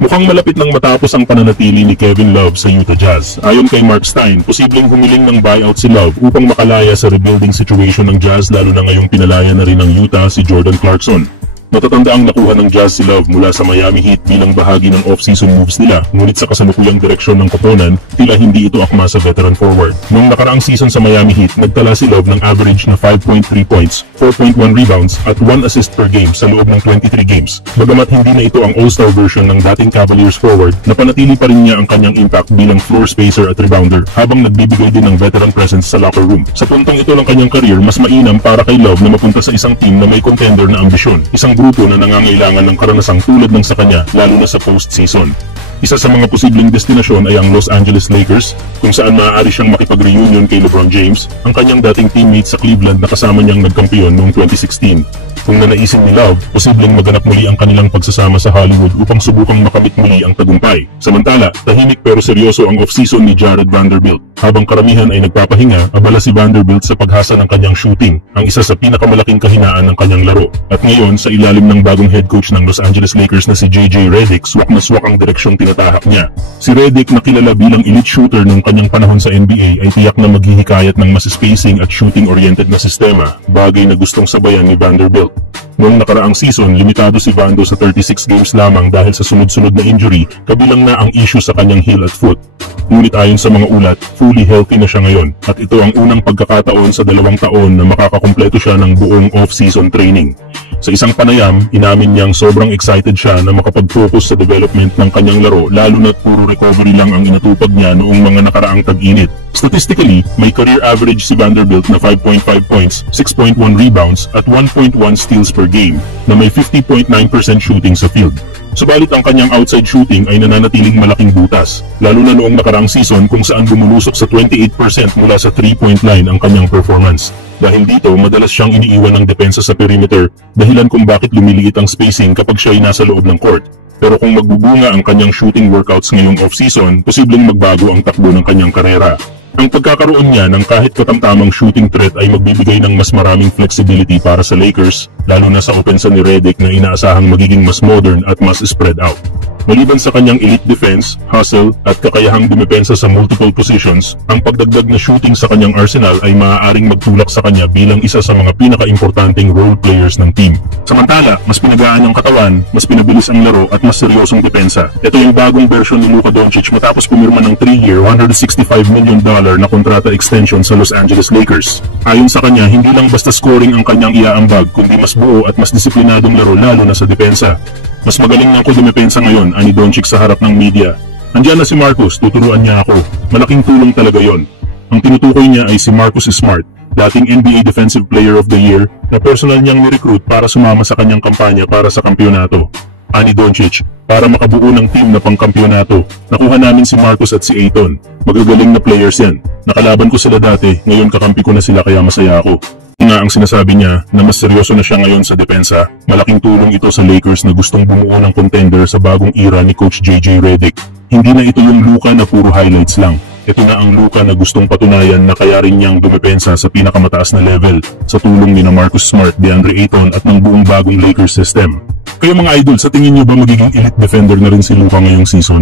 Mukhang malapit nang matapos ang pananatili ni Kevin Love sa Utah Jazz. Ayon kay Mark Stein, posibleng humiling ng buyout si Love upang makalaya sa rebuilding situation ng Jazz, lalo na ngayong pinalaya na rin ng Utah si Jordan Clarkson. Matatandaang nakuha ng Jazz si Love mula sa Miami Heat bilang bahagi ng off-season moves nila, ngunit sa kasalukuyang direksyon ng koponan, tila hindi ito akma sa veteran forward. Noong nakaraang season sa Miami Heat, nagtala si Love ng average na 5.3 points, 4.1 rebounds at 1 assist per game sa loob ng 23 games. Bagamat hindi na ito ang all-star version ng dating Cavaliers forward, napanatili pa rin niya ang kanyang impact bilang floor spacer at rebounder habang nagbibigay din ng veteran presence sa locker room. Sa puntong ito ng kanyang career, mas mainam para kay Love na mapunta sa isang team na may contender na ambisyon, isang grupo na nangangailangan ng karanasang tulad ng sa kanya, lalo na sa postseason. Isa sa mga posibleng destinasyon ay ang Los Angeles Lakers, kung saan maaari siyang makipag-reunion kay LeBron James, ang kanyang dating teammate sa Cleveland na kasama niyang nagkampiyon noong 2016. Kung nanaisin ni Love, posibleng maganap muli ang kanilang pagsasama sa Hollywood upang subukang makamit muli ang tagumpay. Samantala, tahimik pero seryoso ang off-season ni Jared Vanderbilt. Habang karamihan ay nagpapahinga, abala si Vanderbilt sa paghasa ng kanyang shooting, ang isa sa pinakamalaking kahinaan ng kanyang laro. At ngayon, sa ilalim ng bagong head coach ng Los Angeles Lakers na si JJ Redick, swak na swak ang direksyong tinatahak niya. Si Redick, na kilala bilang elite shooter noong kanyang panahon sa NBA, ay tiyak na maghihikayat ng mas spacing at shooting-oriented na sistema, bagay na gustong sabayan ni Vanderbilt. Noong nakaraang season, limitado si Vando sa 36 games lamang dahil sa sunod-sunod na injury, kabilang na ang issue sa kanyang heel at foot. Ngunit ayon sa mga ulat, fully healthy na siya ngayon, at ito ang unang pagkakataon sa 2 taon na makakakumpleto siya ng buong off-season training. Sa isang panayam, inamin niyang sobrang excited siya na makapag-focus sa development ng kanyang laro, lalo na't puro recovery lang ang inatupag niya noong mga nakaraang tag-init. Statistically, may career average si Vanderbilt na 5.5 points, 6.1 rebounds at 1.1 steals per game, na may 50.9% shooting sa field. Subalit ang kanyang outside shooting ay nananatiling malaking butas, lalo na noong nakaraang season kung saan bumulusok sa 28% mula sa 3-point line ang kanyang performance. Dahil dito, madalas siyang iniiwan ng depensa sa perimeter, dahilan kung bakit lumiliit ang spacing kapag siya ay nasa loob ng court. Pero kung magbubunga ang kanyang shooting workouts ngayong off-season, posibleng magbago ang takbo ng kanyang karera. Ang pagkakaroon niya ng kahit katamtamang shooting threat ay magbibigay ng mas maraming flexibility para sa Lakers, lalo na sa opensa ni Redick na inaasahang magiging mas modern at mas spread out. Maliban sa kanyang elite defense, hustle, at kakayahang dumepensa sa multiple positions, ang pagdagdag na shooting sa kanyang arsenal ay maaaring magtulak sa kanya bilang isa sa mga pinaka-importanting role players ng team. Samantala, mas pinagaan ang katawan, mas pinabilis ang laro at mas seryosong depensa. Ito yung bagong version ni Luka Doncic matapos pumirma ng 3-year, $165 million na kontrata extension sa Los Angeles Lakers. Ayon sa kanya, hindi lang basta scoring ang kanyang iaambag, kundi mas buo at mas disiplinadong laro, lalo na sa depensa. Mas magaling na ako dumepensa ngayon, ani Doncic sa harap ng media. Andiyan na si Marcus, tuturuan niya ako. Malaking tulong talaga yon. Ang tinutukoy niya ay si Marcus Smart, dating NBA Defensive Player of the Year, na personal niyang ni-recruit para sumama sa kanyang kampanya para sa kampyonato. Ani Doncic, para makabuo ng team na pangkampyonato, nakuha namin si Marcus at si Ayton. Magagaling na players yan. Nakalaban ko sila dati, ngayon kakampi ko na sila kaya masaya ako. Nga ang sinasabi niya na mas seryoso na siya ngayon sa depensa, malaking tulong ito sa Lakers na gustong bumuo ng contender sa bagong era ni Coach JJ Redick. Hindi na ito yung Luka na puro highlights lang. Ito na ang Luka na gustong patunayan na kaya rin niyang dumepensa sa pinakamataas na level sa tulong ni Marcus Smart, DeAndre Ayton at ng buong bagong Lakers system. Kayo mga idol, sa tingin niyo ba magiging elite defender na rin si Luka ngayong season?